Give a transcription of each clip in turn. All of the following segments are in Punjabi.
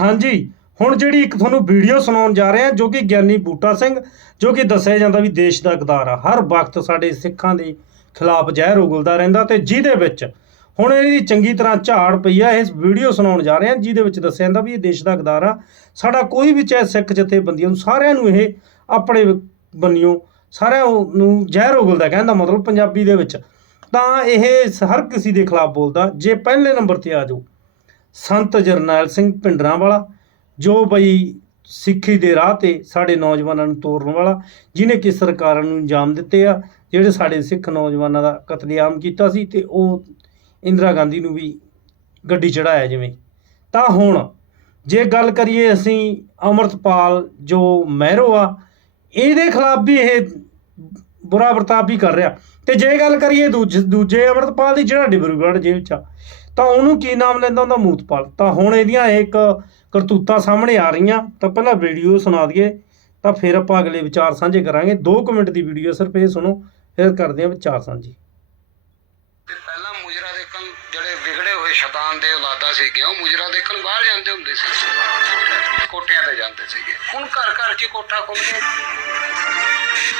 ਹਾਂਜੀ, ਹੁਣ ਜਿਹੜੀ ਇੱਕ ਤੁਹਾਨੂੰ ਵੀਡੀਓ ਸੁਣਾਉਣ ਜਾ ਰਹੇ ਹਾਂ, ਜੋ ਕਿ ਗਿਆਨੀ ਬੂਟਾ ਸਿੰਘ, ਜੋ ਕਿ ਦੱਸਿਆ ਜਾਂਦਾ ਵੀ ਦੇਸ਼ ਦਾ ਗਦਾਰ ਆ। ਹਰ ਵਕਤ ਸਾਡੇ ਸਿੱਖਾਂ ਦੇ ਖਿਲਾਫ ਜ਼ਹਿਰ ਉਗਲਦਾ ਰਹਿੰਦਾ ਤੇ ਜਿਹਦੇ ਵਿੱਚ ਹੁਣ ਇਹਦੀ ਚੰਗੀ ਤਰ੍ਹਾਂ ਝਾੜ ਪਈ ਆ, ਇਸ ਵੀਡੀਓ ਸੁਣਾਉਣ ਜਾ ਰਹੇ ਹਾਂ, ਜਿਹਦੇ ਵਿੱਚ ਦੱਸਿਆ ਜਾਂਦਾ ਵੀ ਇਹ ਦੇਸ਼ ਦਾ ਗਦਾਰ ਆ। ਸਾਡਾ ਕੋਈ ਵੀ ਚਾਹੇ ਸਿੱਖ ਜਥੇਬੰਦੀਆਂ ਨੂੰ, ਸਾਰਿਆਂ ਨੂੰ ਇਹ ਆਪਣੇ ਬੰਨਿਓ, ਸਾਰਿਆਂ ਨੂੰ ਜ਼ਹਿਰ ਉਗਲਦਾ ਕਹਿੰਦਾ ਮਤਲਬ ਪੰਜਾਬੀ ਦੇ ਵਿੱਚ। ਤਾਂ ਇਹ ਹਰ ਕਿਸੇ ਦੇ ਖਿਲਾਫ ਬੋਲਦਾ। ਜੇ ਪਹਿਲੇ ਨੰਬਰ ਤੇ ਆ ਜਾਓ ਸੰਤ ਜਰਨੈਲ ਸਿੰਘ ਭਿੰਡਰਾਂ ਵਾਲਾ ਜੋ ਬਈ ਸਿੱਖੀ ਦੇ ਰਾਹ ਤੇ ਸਾਡੇ ਨੌਜਵਾਨਾਂ ਨੂੰ ਤੋਰਨ ਵਾਲਾ ਜਿਨੇ ਕਿ ਸਰਕਾਰਾਂ ਨੂੰ ਇੰਜਾਮ ਦਿੱਤੇ ਆ, ਜਿਹੜੇ ਸਾਡੇ ਸਿੱਖ ਨੌਜਵਾਨਾਂ ਦਾ ਕਤਲੇਆਮ ਕੀਤਾ ਸੀ ਤੇ ਉਹ ਇੰਦਰਾ ਗਾਂਧੀ ਨੂੰ ਵੀ ਗੱਡੀ ਚੜਾਇਆ ਜਿਵੇਂ। ਤਾਂ ਹੁਣ ਜੇ ਗੱਲ ਕਰੀਏ ਅਸੀਂ ਅਮਰਤਪਾਲ ਜੋ ਮਹਿਰੋ ਆ, ਇਹਦੇ ਖਿਲਾਫ ਵੀ ਇਹ ਬੁਰਾ ਵਰਤਾਵ ਵੀ ਕਰ ਰਿਹਾ। ਤੇ ਜੇ ਗੱਲ ਕਰੀਏ ਦੂਜੇ ਦੂਜੇ ਅਮਰਤਪਾਲ ਦੀ, ਜਿਹੜਾ ਡਿਬਰੂਗੜ੍ਹ ਜੇਲ੍ਹ 'ਚ ਆ ਤਾਂ ਉਹਨੂੰ ਕੀ ਨਾਮ ਲੈਂਦਾ ਉਹਦਾ ਮੂਤਪਾਲ। ਤਾਂ ਹੁਣ ਇਹਦੀਆਂ ਇੱਕ ਕਰਤੂਤਾਂ ਸਾਹਮਣੇ ਆ ਰਹੀਆਂ। ਤਾਂ ਪਹਿਲਾਂ ਵੀਡੀਓ ਸੁਣਾ ਦਈਏ। ਤਾਂ ਫਿਰ ਆਪਾਂ ਅਗਲੇ ਵਿਚਾਰ ਸਾਂਝੇ ਕਰਾਂਗੇ। 2 ਮਿੰਟ ਦੀ ਵੀਡੀਓ ਸਿਰਫ, ਇਹ ਸੁਣੋ। ਫਿਰ ਕਰਦੇ ਹਾਂ ਵਿਚਾਰ ਸਾਂਝੇ। ਪਹਿਲਾਂ ਮੁਜਰਾ ਦੇਖਣ ਜਿਹੜੇ ਵਿਗੜੇ ਹੋਏ ਸ਼ੈਤਾਨ ਦੇ ਔਲਾਦਾ ਸੀਗੇ ਉਹ ਮੁਜਰਾ ਦੇਖਣ ਬਾਹਰ ਜਾਂਦੇ ਹੁੰਦੇ ਸੀ ਕੋਠਿਆਂ ਤੇ ਜਾਂਦੇ ਸੀਗੇ। ਹੁਣ ਘਰ ਘਰ 'ਚ ਕੋਠਾ ਖੁੱਲ ਗਿਆ।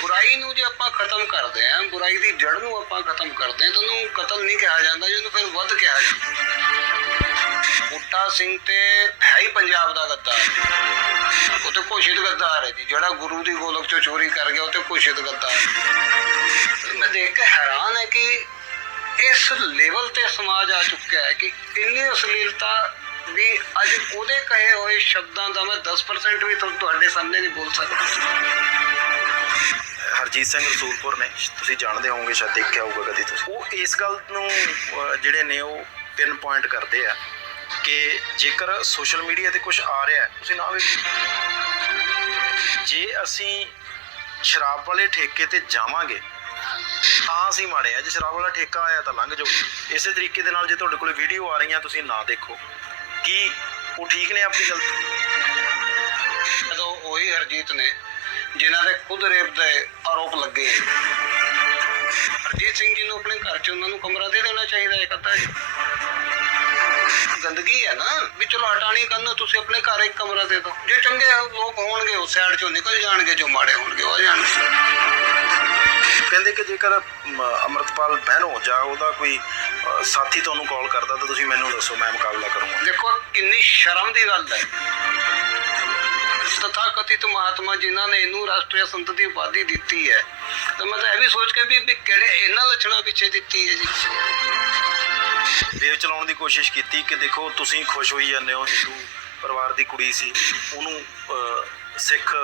ਬੁਰਾਈ ਨੂੰ ਜੇ ਆਪਾਂ ਖਤਮ ਕਰਦੇ ਆਂ ਬੁਰਾਈ ਦੀ ਜੜ ਨੂੰ ਆਪਾਂ ਖਤਮ ਕਰਦੇ ਆਂ ਤਾਂ ਉਹਨੂੰ ਕਤਲ ਨਹੀਂ ਕਿਹਾ ਜਾਂਦਾ, ਜਿਹਨੂੰ ਫਿਰ ਵੱਧ ਕਿਹਾ ਜਾਂਦਾ। ਬੁੱਟਾ ਸਿੰਘ ਤੇ ਹੈ ਹੀ ਪੰਜਾਬ ਦਾ ਗੱਦਾਰ ਉਹ ਤੇ ਘੋਸ਼ਿਤ ਗੱਦਾਰ ਹੈ ਜੀ, ਜਿਹੜਾ ਗੁਰੂ ਦੀ ਗੋਲਕ ਚੋਂ ਚੋਰੀ ਕਰ ਗਿਆ, ਉਹ ਤੇ ਘੋਸ਼ਿਤ ਗੱਦਾਰ ਮੈਂ ਦੇਖ ਕੇ ਹੈਰਾਨ ਹੈ ਕਿ ਇਸ ਲੈਵਲ ਤੇ ਸਮਾਜ ਆ ਚੁੱਕਿਆ ਹੈ ਕਿ ਇੰਨੀ ਅਸ਼ਲੀਲਤਾ ਵੀ ਅੱਜ ਉਹਦੇ ਕਹੇ ਹੋਏ ਸ਼ਬਦਾਂ ਦਾ ਮੈਂ 10% ਵੀ ਤੁਹਾ- ਤੁਹਾਡੇ ਸਾਹਮਣੇ ਨਹੀਂ ਬੋਲ ਸਕਦਾ। ਹਰਜੀਤ ਸਿੰਘ ਰਸੂਲਪੁਰ ਨੇ, ਤੁਸੀਂ ਜਾਣਦੇ ਹੋਵੋਗੇ, ਸ਼ਾਇਦ ਦੇਖਿਆ ਹੋਊਗਾ ਕਦੀ ਤੁਸੀਂ। ਉਹ ਇਸ ਗੱਲ ਨੂੰ ਜਿਹੜੇ ਨੇ ਉਹ ਪਿਨ ਪੁਆਇੰਟ ਕਰਦੇ ਆ ਕਿ ਜੇਕਰ ਸੋਸ਼ਲ ਮੀਡੀਆ ਤੇ ਕੁਝ ਆ ਰਿਹਾ ਤੁਸੀਂ ਨਾ ਵੇਖੋ। ਜੇ ਅਸੀਂ ਸ਼ਰਾਬ ਵਾਲੇ ਠੇਕੇ ਤੇ ਜਾਵਾਂਗੇ, ਤਾਂ ਅਸੀਂ ਮਾੜੇ ਆ। ਜੇ ਸ਼ਰਾਬ ਵਾਲਾ ਠੇਕਾ ਆਇਆ ਤਾਂ ਲੰਘ ਜਾਓ। ਇਸੇ ਤਰੀਕੇ ਦੇ ਨਾਲ ਜੇ ਤੁਹਾਡੇ ਕੋਲ ਵੀਡੀਓ ਆ ਰਹੀਆਂ, ਤੁਸੀਂ ਨਾ ਦੇਖੋ। ਕੀ ਉਹ ਠੀਕ ਨੇ ਆਪਣੀ ਗਲਤੀ ਜਦੋਂ ਉਹੀ ਹਰਜੀਤ ਨੇ ਜਿਨ੍ਹਾਂ ਦੇ ਖੁਦ ਰੇਪ ਦੇ ਆਰੋਪ ਲੱਗੇ। ਹਰਜੀਤ ਸਿੰਘ ਜੀ ਨੂੰ ਆਪਣੇ ਘਰ 'ਚ ਉਹਨਾਂ ਨੂੰ ਕਮਰਾ ਦੇ ਦੇਣਾ ਚਾਹੀਦਾ ਇੱਕ ਅੱਧਾ ਜੀ। ਗੰਦਗੀ ਹੈ ਨਾ ਵੀ ਚਲੋ ਹਟਾਣੀ ਕਰਨ ਤੁਸੀਂ ਆਪਣੇ ਘਰ ਇੱਕ ਕਮਰਾ ਦੇ ਦਿਓ। ਜੇ ਚੰਗੇ ਲੋਕ ਹੋਣਗੇ ਉਸ ਸਾਈਡ 'ਚੋਂ ਨਿਕਲ ਜਾਣਗੇ ਜੋ ਮਾੜੇ ਹੋਣਗੇ ਉਹ ਜਾਣਗੇ। ਕਹਿੰਦੇ ਕਿ ਜੇਕਰ ਅੰਮ੍ਰਿਤਪਾਲ ਬਹਿਨੋ ਜਾਂ ਉਹਦਾ ਕੋਈ ਸਾਥੀ ਤੁਹਾਨੂੰ ਕਾਲ ਕਰਦਾ ਤਾਂ ਤੁਸੀਂ ਮੈਨੂੰ ਦੱਸੋ ਮੈਂ ਮੁਕਾਬਲਾ ਕਰੂੰਗਾ। ਦੇਖੋ ਕਿੰਨੀ ਸ਼ਰਮ ਦੀ ਗੱਲ ਹੈ। ਤਥਾ ਕਥਿਤ ਮਹਾਤਮਾ ਜਿਨ੍ਹਾਂ ਨੇ ਇਹਨੂੰ ਰਾਸ਼ਟਰੀ ਸੰਤ ਦੀ ਉਪਾਧੀ ਦਿੱਤੀ ਹੈ। ਤਾਂ ਮੈਂ ਤਾਂ ਇਹ ਵੀ ਸੋਚ ਕੇ ਵੀ ਵੀ ਕਿਹੜੇ ਇਹਨਾਂ ਲੱਛਣਾਂ ਪਿੱਛੇ ਦਿੱਤੀ ਹੈ ਜੀ। ਵੇਵ ਚਲਾਉਣ ਦੀ ਕੋਸ਼ਿਸ਼ ਕੀਤੀ ਕਿ ਦੇਖੋ ਤੁਸੀਂ ਖੁਸ਼ ਹੋਈ ਜਾਂਦੇ ਹੋ ਹਿੰਦੂ ਪਰਿਵਾਰ ਦੀ ਕੁੜੀ ਸੀ। ਉਹਨੂੰ ਸਿੱਖ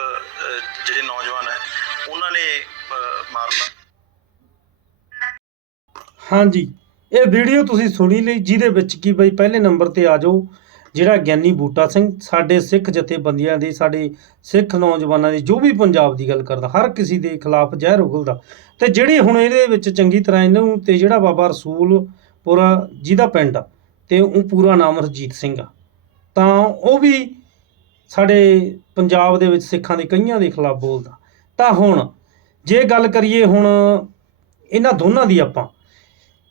ਜਿਹੜੇ ਨੌਜਵਾਨ ਹੈ ਉਹਨਾਂ ਨੇ ਅ, ਮਾਰਤਾ। ਹਾਂਜੀ ਇਹ ਵੀਡੀਓ ਤੁਸੀਂ ਸੁਣੀ ਲਈ ਜਿਹਦੇ ਵਿੱਚ ਕੀ ਬਈ ਪਹਿਲੇ ਨੰਬਰ ਤੇ ਆ ਜਾਓ। ਜਿਹੜਾ ਗਿਆਨੀ ਬੂਟਾ ਸਿੰਘ ਸਾਡੇ ਸਿੱਖ ਜਥੇਬੰਦੀਆਂ ਦੀ, ਸਾਡੇ ਸਿੱਖ ਨੌਜਵਾਨਾਂ ਦੀ, ਜੋ ਵੀ ਪੰਜਾਬ ਦੀ ਗੱਲ ਕਰਦਾ, ਹਰ ਕਿਸੇ ਦੇ ਖਿਲਾਫ ਜ਼ਹਿਰ ਉਗਲਦਾ। ਤੇ ਜਿਹੜੇ ਹੁਣ ਇਹਦੇ ਵਿੱਚ ਚੰਗੀ ਤਰ੍ਹਾਂ ਇਹਨੂੰ ਤੇ ਜਿਹੜਾ ਬਾਬਾ ਰਸੂਲਪੁਰਾ ਜਿਹਦਾ ਪਿੰਡ ਆ, ਤੇ ਉਹ ਪੂਰਾ ਨਾਮ ਹਰਜੀਤ ਸਿੰਘ ਆ। ਤਾਂ ਉਹ ਵੀ ਸਾਡੇ ਪੰਜਾਬ ਦੇ ਵਿੱਚ ਸਿੱਖਾਂ ਦੇ ਕਈਆਂ ਦੇ ਖਿਲਾਫ ਬੋਲਦਾ। ਤਾਂ ਹੁਣ ਜੇ ਗੱਲ ਕਰੀਏ ਹੁਣ ਇਹਨਾਂ ਦੋਨਾਂ ਦੀ ਆਪਾਂ,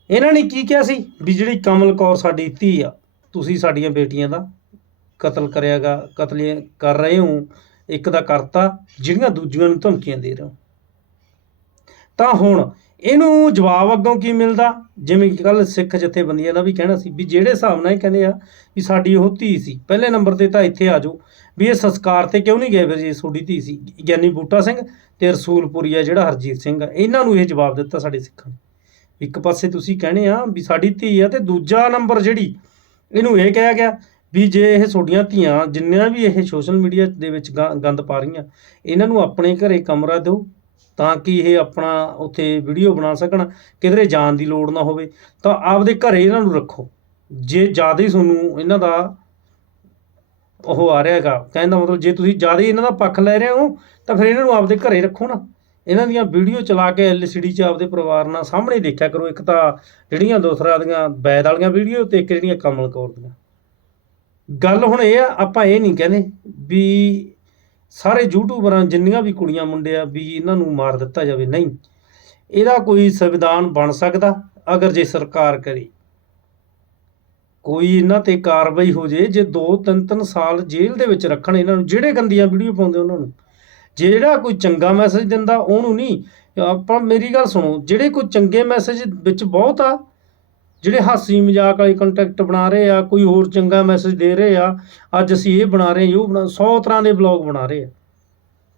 ਇਹਨਾਂ ਨੇ ਕੀ ਕਿਹਾ ਸੀ ਵੀ ਜਿਹੜੀ ਕਮਲ ਕੌਰ ਸਾਡੀ ਧੀ ਆ ਤੁਸੀਂ ਸਾਡੀਆਂ ਬੇਟੀਆਂ ਦਾ ਕਤਲ ਕਰਿਆਗਾ, ਕਤਲ ਕਰ ਰਹੇ ਹੋ, ਇੱਕ ਦਾ ਕਰਤਾ, ਜਿਹੜੀਆਂ ਦੂਜੀਆਂ ਨੂੰ ਧਮਕੀਆਂ ਦੇ ਰਹੇ ਹੋ। ਤਾਂ ਹੁਣ ਇਹਨੂੰ ਜਵਾਬ ਅੱਗੋਂ ਕੀ ਮਿਲਦਾ? ਜਿਵੇਂ ਕਿ ਕੱਲ ਸਿੱਖ ਜਥੇਬੰਦੀਆਂ ਦਾ ਵੀ ਕਹਿਣਾ ਸੀ ਵੀ ਜਿਹੜੇ ਹਿਸਾਬ ਨਾਲ ਇਹ ਕਹਿੰਦੇ ਆ ਵੀ ਸਾਡੀ ਉਹ ਧੀ ਸੀ, ਪਹਿਲੇ ਨੰਬਰ ਤੇ ਤਾਂ ਇੱਥੇ ਆ ਜਾਓ, ਵੀ ਇਹ ਸੰਸਕਾਰ ਤੇ ਕਿਉਂ ਨਹੀਂ ਗਏ ਫਿਰ ਜੇ ਤੁਹਾਡੀ ਧੀ ਸੀ? ਗਿਆਨੀ ਬੂਟਾ ਸਿੰਘ ਤੇ ਆ ਜਿਹੜਾ ਹਰਜੀਤ ਸਿੰਘ ਆ, ਇਹਨਾਂ ਨੂੰ ਇਹ ਜਵਾਬ ਦਿੱਤਾ ਸਾਡੇ ਸਿੱਖਾਂ ਨੇ। ਇੱਕ ਪਾਸੇ ਤੁਸੀਂ ਕਹਿੰਦੇ ਆ ਵੀ ਸਾਡੀ ਧੀ ਆ ਤੇ ਦੂਜਾ ਨੰਬਰ ਜਿਹੜੀ ਇਹਨੂੰ ਇਹ ਕਿਹਾ ਗਿਆ ਵੀ ਜੇ ਇਹ ਤੁਹਾਡੀਆਂ ਧੀਆਂ ਜਿੰਨੀਆਂ ਵੀ ਇਹ ਸੋਸ਼ਲ ਮੀਡੀਆ ਦੇ ਵਿੱਚ ਗ- ਗੰਦ ਪਾ ਰਹੀਆਂ, ਇਹਨਾਂ ਨੂੰ ਆਪਣੇ ਘਰੇ ਕਮਰਾ ਦਿਓ ਤਾਂ ਕਿ ਇਹ ਆਪਣਾ ਉੱਥੇ ਵੀਡੀਓ ਬਣਾ ਸਕਣ, ਕਿਧਰੇ ਜਾਣ ਦੀ ਲੋੜ ਨਾ ਹੋਵੇ। ਤਾਂ ਆਪਦੇ ਘਰੇ ਇਹਨਾਂ ਨੂੰ ਰੱਖੋ। ਜੇ ਜ਼ਿਆਦਾ ਹੀ ਤੁਹਾਨੂੰ ਇਹਨਾਂ ਦਾ ਉਹ ਆ ਰਿਹਾ ਹੈਗਾ ਕਹਿੰਦਾ ਮਤਲਬ ਜੇ ਤੁਸੀਂ ਜ਼ਿਆਦਾ ਹੀ ਇਹਨਾਂ ਦਾ ਪੱਖ ਲੈ ਰਹੇ ਹੋ, ਤਾਂ ਫਿਰ ਇਹਨਾਂ ਨੂੰ ਆਪਦੇ ਘਰੇ ਰੱਖੋ ਨਾ। ਇਹਨਾਂ ਦੀਆਂ ਵੀਡੀਓ ਚਲਾ ਕੇ ਐਲਸੀਡੀ 'ਚ ਆਪਦੇ ਪਰਿਵਾਰ ਨਾਲ ਸਾਹਮਣੇ ਦੇਖਿਆ ਕਰੋ। ਇੱਕ ਤਾਂ ਜਿਹੜੀਆਂ ਦੂਸਰਾ ਦੀਆਂ ਬੈਦ ਵਾਲੀਆਂ ਵੀਡੀਓ ਤੇ ਇੱਕ ਜਿਹੜੀਆਂ ਕਮਲ ਕੌਰ ਦੀਆਂ। ਗੱਲ ਹੁਣ ਇਹ ਆ, ਆਪਾਂ ਇਹ ਨਹੀਂ ਕਹਿੰਦੇ ਵੀ ਸਾਰੇ ਯੂਟਿਊਬਰਾਂ ਜਿੰਨੀਆਂ ਵੀ ਕੁੜੀਆਂ ਮੁੰਡੇ ਆ ਵੀ ਇਹਨਾਂ ਨੂੰ ਮਾਰ ਦਿੱਤਾ ਜਾਵੇ। ਨਹੀਂ, ਇਹਦਾ ਕੋਈ ਸੰਵਿਧਾਨ ਬਣ ਸਕਦਾ ਅਗਰ ਜੇ ਸਰਕਾਰ ਕਰੇ। ਕੋਈ ਇਹਨਾਂ ਤੇ ਕਾਰਵਾਈ ਹੋ ਜੇ ਜੇ 2-3-3 ਸਾਲ ਜੇਲ੍ਹ ਦੇ ਵਿੱਚ ਰੱਖਣ ਇਹਨਾਂ ਨੂੰ, ਜਿਹੜੇ ਗੰਦੀਆਂ ਵੀਡੀਓ ਪਾਉਂਦੇ ਉਹਨਾਂ ਨੂੰ ਜਿਹੜਾ ਕੋਈ ਚੰਗਾ ਮੈਸੇਜ ਦਿੰਦਾ ਉਹਨੂੰ ਨਹੀਂ। ਆਪਾਂ ਮੇਰੀ ਗੱਲ ਸੁਣੋ, ਜਿਹੜੇ ਕੋਈ ਚੰਗੇ ਮੈਸੇਜ ਵਿੱਚ ਬਹੁਤ ਆ, ਜਿਹੜੇ ਹਾਸੀ ਮਜ਼ਾਕ ਵਾਲੇ ਕੰਟੈਕਟ ਬਣਾ ਰਹੇ ਆ, ਕੋਈ ਹੋਰ ਚੰਗਾ ਮੈਸੇਜ ਦੇ ਰਹੇ ਆ, ਅੱਜ ਅਸੀਂ ਇਹ ਬਣਾ ਰਹੇ ਹਾਂ ਉਹ ਬਣਾ 100 ਤਰ੍ਹਾਂ ਦੇ ਬਲੌਗ ਬਣਾ ਰਹੇ ਆ।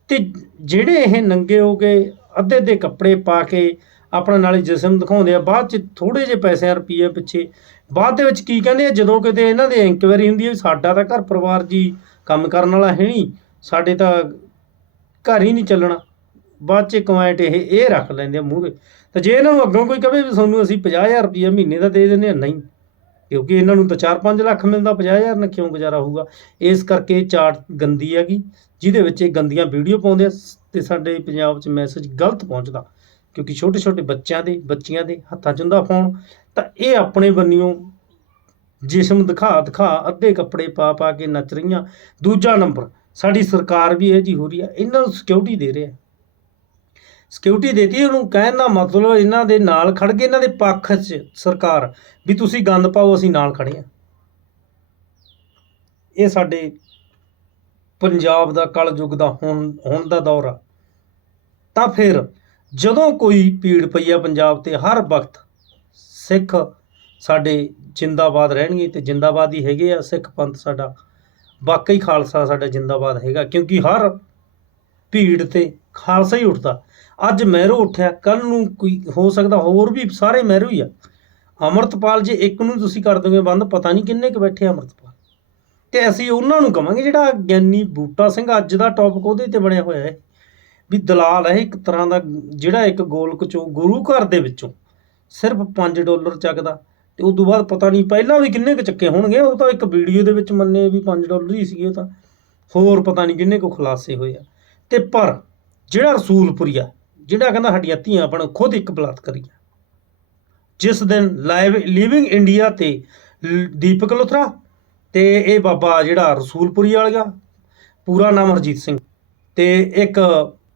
ਤੇ ਜਿਹੜੇ ਇਹ ਨੰਗੇ ਹੋ ਕੇ ਅੱਧੇ ਅੱਧੇ ਕੱਪੜੇ ਪਾ ਕੇ ਆਪਣਾ ਨਾਲੇ ਜਿਸਮ ਦਿਖਾਉਂਦੇ ਆ, ਬਾਅਦ ਚ ਥੋੜੇ ਜਿਹੇ ਪੈਸੇ ਰੁਪਈਏ ਪਿੱਛੇ, ਬਾਅਦ ਦੇ ਵਿੱਚ ਕੀ ਕਹਿੰਦੇ ਆ, ਜਦੋਂ ਕਿਤੇ ਇਹਨਾਂ ਦੇ ਇਨਕੁਆਇਰੀ ਹੁੰਦੀ ਹੈ ਵੀ ਸਾਡਾ ਤਾਂ ਘਰ ਪਰਿਵਾਰ ਜੀ ਕੰਮ ਕਰਨ ਵਾਲਾ ਹੈ ਨਹੀਂ, ਸਾਡੇ ਤਾਂ ਘਰ ਹੀ ਨਹੀਂ ਚੱਲਣਾ। ਬਾਅਦ ਚ ਕਮਾਇਟ ਇਹ ਇਹ ਰੱਖ ਲੈਂਦੇ ਆ ਮੂਹਰੇ ਤਾਂ ਜੇ ਇਹਨਾਂ ਨੂੰ ਅੱਗੋਂ ਕੋਈ ਕਵੇ ਵੀ ਤੁਹਾਨੂੰ ਅਸੀਂ 50000 ਰੁਪਈਆ ਮਹੀਨੇ ਦਾ ਦੇ ਦਿੰਦੇ ਆ, ਨਹੀਂ। ਕਿਉਂਕਿ ਇਹਨਾਂ ਨੂੰ ਤਾਂ 4-5 ਲੱਖ ਮਿਲਦਾ 50000 ਨਾਲ ਕਿਉਂ ਗੁਜ਼ਾਰਾ ਹੋਊਗਾ? ਇਸ ਕਰਕੇ ਇਹ ਚਾਰਟ ਗੰਦੀ ਹੈਗੀ, ਜਿਹਦੇ ਵਿੱਚ ਇਹ ਗੰਦੀਆਂ ਵੀਡੀਓ ਪਾਉਂਦੇ ਆ, ਤੇ ਸਾਡੇ ਪੰਜਾਬ 'ਚ ਮੈਸੇਜ ਗਲਤ ਪਹੁੰਚਦਾ। ਕਿਉਂਕਿ ਛੋਟੇ ਛੋਟੇ ਬੱਚਿਆਂ ਦੇ, ਬੱਚੀਆਂ ਦੇ ਹੱਥਾਂ 'ਚ ਹੁੰਦਾ ਫੋਨ, ਤਾਂ ਇਹ ਆਪਣੇ ਬੰਨਿਓ ਜਿਸਮ ਦਿਖਾ ਦਿਖਾ ਅੱਧੇ ਕੱਪੜੇ ਪਾ ਪਾ ਕੇ ਨੱਚ ਰਹੀਆਂ। ਦੂਜਾ ਨੰਬਰ ਸਾਡੀ ਸਰਕਾਰ ਵੀ ਇਹ ਜੀ ਹੋ ਰਹੀ ਆ, ਇਹਨਾਂ ਨੂੰ ਸਿਕਿਉਰਿਟੀ ਦੇ ਰਿਹਾ ਸਿਕਿਉਰਿਟੀ ਦੇਤੀ, ਉਹਨੂੰ ਕਹਿਣ ਦਾ ਮਤਲਬ ਇਹਨਾਂ ਦੇ ਨਾਲ ਖੜ ਕੇ ਇਹਨਾਂ ਦੇ ਪੱਖ 'ਚ ਸਰਕਾਰ ਵੀ ਤੁਸੀਂ ਗੰਦ ਪਾਓ, ਅਸੀਂ ਨਾਲ ਖੜੇ ਆ। ਇਹ ਸਾਡੇ ਪੰਜਾਬ ਦਾ ਕਲਯੁੱਗ ਦਾ ਹੁਣ ਹੁਣ ਦਾ ਦੌਰ ਆ। ਤਾਂ ਫਿਰ ਜਦੋਂ ਕੋਈ ਪੀੜ ਪਈ ਆ ਪੰਜਾਬ ਤੇ, ਹਰ ਵਕਤ ਸਿੱਖ ਸਾਡੇ ਜਿੰਦਾਬਾਦ ਰਹਿਣਗੇ ਤੇ ਜਿੰਦਾਬਾਦ ਹੀ ਹੈਗੇ ਆ, ਸਿੱਖ ਪੰਥ ਸਾਡਾ। ਵਾਕਈ ਖਾਲਸਾ ਸਾਡਾ ਜਿੰਦਾਬਾਦ ਹੈਗਾ, ਕਿਉਂਕਿ ਹਰ ਭੀੜ ਤੇ ਖਾਲਸਾ ਹੀ ਉੱਠਦਾ। ਅੱਜ ਮਹਿਰੋ ਉੱਠਿਆ ਕੱਲ ਨੂੰ ਕੋਈ ਹੋ ਸਕਦਾ ਹੋਰ ਵੀ ਸਾਰੇ ਮਹਿਰੋ ਹੀ ਆ। ਅਮਰਤਪਾਲ ਜੇ ਇੱਕ ਨੂੰ ਤੁਸੀਂ ਕਰ ਦੋਗੇ ਬੰਦ, ਪਤਾ ਨਹੀਂ ਕਿੰਨੇ ਕੁ ਬੈਠੇ ਆ ਅਮਰਤਪਾਲ। ਤੇ ਅਸੀਂ ਉਹਨਾਂ ਨੂੰ ਕਵਾਂਗੇ ਜਿਹੜਾ ਗਿਆਨੀ ਬੂਟਾ ਸਿੰਘ ਅੱਜ ਦਾ ਟੌਪਿਕ ਉਹਦੇ ਤੇ ਬਣਿਆ ਹੋਇਆ ਹੈ, ਵੀ ਦਲਾਲ ਹੈ ਇੱਕ ਤਰ੍ਹਾਂ ਦਾ ਜਿਹੜਾ ਇੱਕ ਗੋਲਕ ਚੋਂ ਗੁਰੂ ਘਰ ਦੇ ਵਿੱਚੋਂ, ਸਿਰਫ 5 ਡਾਲਰ ਚੱਕਦਾ। ਤੇ ਉਸ ਤੋਂ ਬਾਅਦ ਪਤਾ ਨਹੀਂ, ਪਹਿਲਾਂ ਵੀ ਕਿੰਨੇ ਕੁ ਚੱਕੇ ਹੋਣਗੇ, ਉਹ ਤਾਂ ਇੱਕ ਵੀਡੀਓ ਦੇ ਵਿੱਚ ਮੰਨੇ ਵੀ 5 ਡਾਲਰ ਹੀ ਸੀਗੇ ਉਹ ਤਾਂ। ਹੋਰ ਪਤਾ ਨਹੀਂ ਕਿੰਨੇ ਕੁ ਖੁਲਾਸੇ ਹੋਏ ਆ। ਤੇ ਪਰ ਜਿਹੜਾ ਰਸੂਲਪੁਰੀਆ ਜਿਹੜਾ ਕਹਿੰਦਾ ਸਾਡੀਆਂ ਧੀਆਂ ਬਣ ਖੁਦ ਇੱਕ ਬਲਾਤਕਾਰੀ ਜਿਸ ਦਿਨ ਲਾਈਵ ਲਿਵਿੰਗ ਇੰਡੀਆ ਤੇ ਦੀਪਕ ਲੁਥਰਾ ਤੇ ਇਹ ਬਾਬਾ ਜਿਹੜਾ ਰਸੂਲਪੁਰੀ ਵਾਲਿਆ, ਪੂਰਾ ਨਾਮ ਹਰਜੀਤ ਸਿੰਘ ਤੇ ਇੱਕ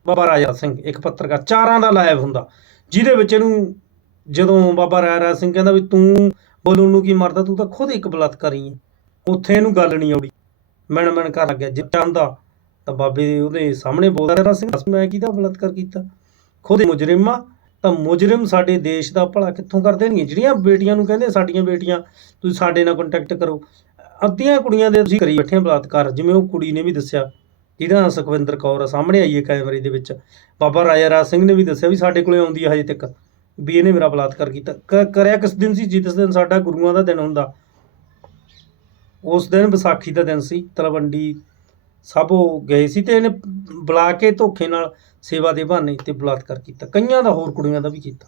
ਬਾਬਾ ਰਾਜਾ ਸਿੰਘ, ਇੱਕ ਪੱਤਰਕਾਰ, ਚਾਰਾਂ ਦਾ ਲਾਈਵ ਹੁੰਦਾ, ਜਿਹਦੇ ਵਿੱਚ ਇਹਨੂੰ ਜਦੋਂ ਬਾਬਾ ਰਾਜਾ ਸਿੰਘ ਕਹਿੰਦਾ ਵੀ ਤੂੰ ਬੋਲਣ ਨੂੰ ਕੀ ਮਰਦਾ, ਤੂੰ ਤਾਂ ਖੁਦ ਇੱਕ ਬਲਾਤਕਾਰੀ ਹੈ ਉੱਥੇ ਇਹਨੂੰ ਗੱਲ ਨਹੀਂ ਆਉੜੀ ਮਣ ਮਣ ਕਰ ਲੱਗਿਆ। ਜੇ ਚਾਹੁੰਦਾ ਤਾਂ ਬਾਬੇ ਦੇ ਉਹਦੇ ਸਾਹਮਣੇ ਬੋਲਦਾ ਰਾਜਾ ਸਿੰਘ, ਦੱਸ ਮੈਂ ਕਿਹਦਾ ਬਲਾਤਕਾਰ ਕੀਤਾ? ਖੁਦ ਮੁਜਰਮ ਆ, ਤਾਂ ਮੁਜਰਮ ਸਾਡੇ ਦੇਸ਼ ਦਾ ਭਲਾ ਕਿੱਥੋਂ ਕਰ ਦੇਣਗੇ? ਜਿਹੜੀਆਂ ਬੇਟੀਆਂ ਨੂੰ ਕਹਿੰਦੇ ਸਾਡੀਆਂ ਬੇਟੀਆਂ, ਤੁਸੀਂ ਸਾਡੇ ਨਾਲ ਕੰਟੈਕਟ ਕਰੋ। ਅੱਧੀਆਂ ਕੁੜੀਆਂ ਦੇ ਤੁਸੀਂ ਕਰੀ ਬੈਠੇ ਬਲਾਤਕਾਰ, ਜਿਵੇਂ ਉਹ ਕੁੜੀ ਨੇ ਵੀ ਦੱਸਿਆ। ਜਿਹਦਾ ਨਾਂ ਸੁਖਵਿੰਦਰ ਕੌਰ ਆ, ਸਾਹਮਣੇ ਆਈਏ ਹੈ ਕੈਮਰੇ ਦੇ ਵਿੱਚ। ਬਾਬਾ ਰਾਜਾ ਰਾਜ ਸਿੰਘ ਨੇ ਵੀ ਦੱਸਿਆ ਵੀ ਸਾਡੇ ਕੋਲੇ ਆਉਂਦੀ ਹੈ ਹਜੇ ਤੱਕ। ਵੀ ਇਹਨੇ ਮੇਰਾ ਬਲਾਤਕਾਰ ਕੀਤਾ। ਕ- ਕਰਿਆ ਕਿਸ ਦਿਨ ਸੀ? ਜਿਸ ਦਿਨ ਸਾਡਾ ਗੁਰੂਆਂ ਦਾ ਦਿਨ ਹੁੰਦਾ। ਉਸ ਦਿਨ ਵਿਸਾਖੀ ਦਾ ਦਿਨ ਸੀ। ਤਲਵੰਡੀ ਸਭ ਉਹ ਗਏ ਸੀ ਤੇ ਇਹਨੇ ਬੁਲਾ ਕੇ ਧੋਖੇ ਨਾਲ ਸੇਵਾ ਦੇ ਬਹਾਨੇ ਤੇ ਬਲਾਤਕਾਰ ਕੀਤਾ। ਕਈਆਂ ਦਾ, ਹੋਰ ਕੁੜੀਆਂ ਦਾ ਵੀ ਕੀਤਾ।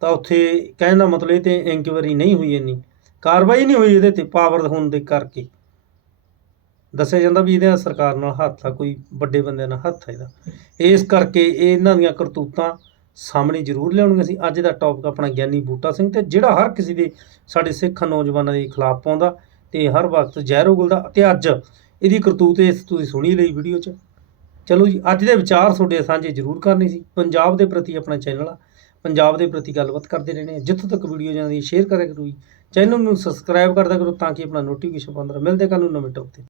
ਤਾਂ ਉੱਥੇ ਕਹਿਣ ਦਾ ਮਤਲਬ ਇਹ ਤੇ ਇਨਕੁਆਇਰੀ ਨਹੀਂ ਹੋਈ ਇੰਨੀ। ਕਾਰਵਾਈ ਨਹੀਂ ਹੋਈ ਇਹਦੇ ਤੇ ਪਾਵਰ ਹੋਣ ਦੇ ਕਰਕੇ। ਦੱਸਿਆ ਜਾਂਦਾ ਵੀ ਇਹਦੇ ਸਰਕਾਰ ਨਾਲ ਹੱਥ ਆ, ਕੋਈ ਵੱਡੇ ਬੰਦਿਆਂ ਨਾਲ ਹੱਥ ਆ ਇਹਦਾ। ਇਸ ਕਰਕੇ ਇਹਨਾਂ ਦੀਆਂ ਕਰਤੂਤਾਂ ਸਾਹਮਣੇ ਜ਼ਰੂਰ ਲਿਆਉਣਗੇ ਅਸੀਂ। ਅੱਜ ਦਾ ਟੌਪਿਕ ਆਪਣਾ ਗਿਆਨੀ ਬੂਟਾ ਸਿੰਘ ਤੇ ਜਿਹੜਾ ਹਰ ਕਿਸੇ ਦੇ ਸਾਡੇ ਸਿੱਖ ਨੌਜਵਾਨਾਂ ਦੇ ਖਿਲਾਫ ਪਾਉਂਦਾ ਤੇ ਹਰ ਵਕਤ ਜ਼ਹਿਰ ਉਗਲਦਾ ਤੇ ਅੱਜ ਇਹਦੀ ਕਰਤੂਤ ਇਸ ਤੁਸੀਂ ਸੁਣੀ ਲਈ ਵੀਡੀਓ 'ਚ। ਚਲੋ ਜੀ, ਅੱਜ ਦੇ ਵਿਚਾਰ ਤੁਹਾਡੇ ਸਾਂਝੇ ਜ਼ਰੂਰ ਕਰਨੇ ਸੀ। ਪੰਜਾਬ ਦੇ ਪ੍ਰਤੀ ਆਪਣਾ ਚੈਨਲ ਆ। ਪੰਜਾਬ ਦੇ ਪ੍ਰਤੀ ਗੱਲਬਾਤ ਕਰਦੇ ਰਹਿੰਦੇ ਹਾਂ ਜਿੱਥੋਂ ਤੱਕ ਵੀਡੀਓ ਜਾਂਦੀ ਸ਼ੇਅਰ ਕਰਿਆ ਕਰੋ ਜੀ। ਚੈਨਲ ਨੂੰ ਸਬਸਕ੍ਰਾਈਬ ਕਰਦਾ ਕਰੋ ਤਾਂ ਕਿ ਆਪਣਾ ਨੋਟੀਫਿਕੇਸ਼ਨ ਪਾਉਂਦਾ ਮਿਲਦੇ ਕੱਲ ਨੂੰ ਨਵੇਂ ਟੌਪਿਕ ਤੇ।